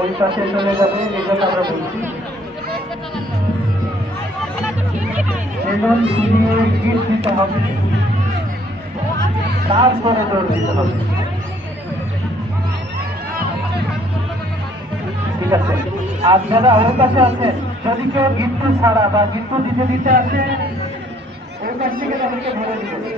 ওই পাশে চলে যাবে, এই জন্য আমরা বলছি বেলুন ফুলিয়ে গিট দিতে হবে, তারপরে দৌড় দিতে হবে। ঠিক আছে, আর যারা ওই পাশে আছেন, যদি কেউ গিট্টু ছাড়া বা গিট্টু দিতে দিতে আসে, ওই পাশ থেকে তাদেরকে ধরে দিবে।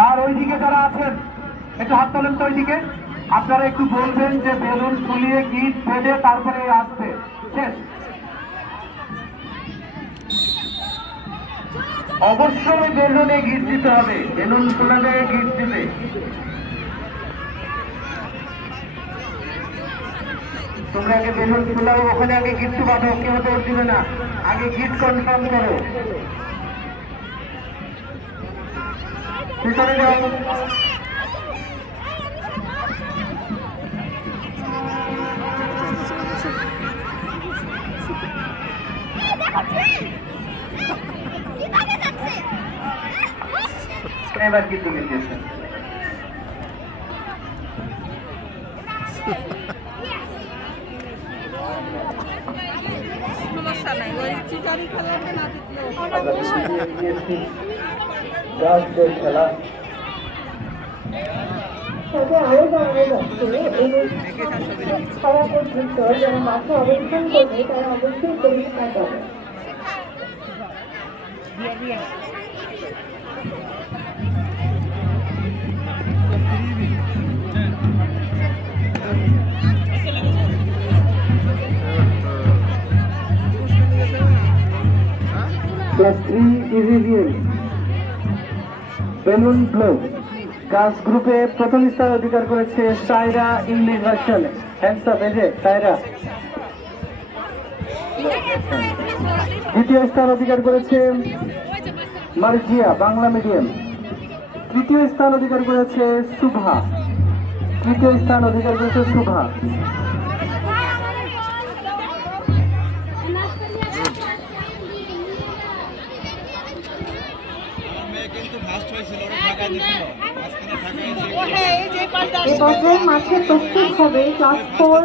তার ওইদিকে যারা আছেন একটু হাত তোলেন তো, ওইদিকে আপনারা একটু বলবেন যে বেলুন ফুলিয়ে গিট বেঁধে তারপরে আসবে। শেষ। অবশ্যই বেলুনে গিট দিতে হবে, বেলুন ফুলালে গিট দিবে। তোমরা আগে বেলুন ফুলাও, ওখানে আগে গিফট বাঁধো, কেউ দৌড় দিবে না, আগে গিট কনফার্ম করো। ভিতরে যাও। এবার কিন্তু গেছে সমস্যা নাই, ওই চিটারি খেলাতে না দিতেও খেলা। তবে আরো জানানো যাচ্ছে খাওয়া পর্যন্ত যারা মাঠে অবস্থান করবে তারা অবশ্যই পরিষ্কার পাবে। ক্লাস 3 ইভিভিএল বেলুন ব্লো গাছ গ্রুপে প্রথম স্থান অধিকার করেছে সাইরা ইংলিশ ভার্সন। হ্যান্ডস আপ, এই যে সাইরা। দ্বিতীয় স্থান অধিকার করেছে মার্জিয়া বাংলা মিডিয়াম। তৃতীয় স্থান অধিকার করেছে শুভা। তৃতীয় স্থান অধিকার করেছে শুভা। এ পর্যায়ে মাঠে প্রস্তুত হবে ক্লাস 4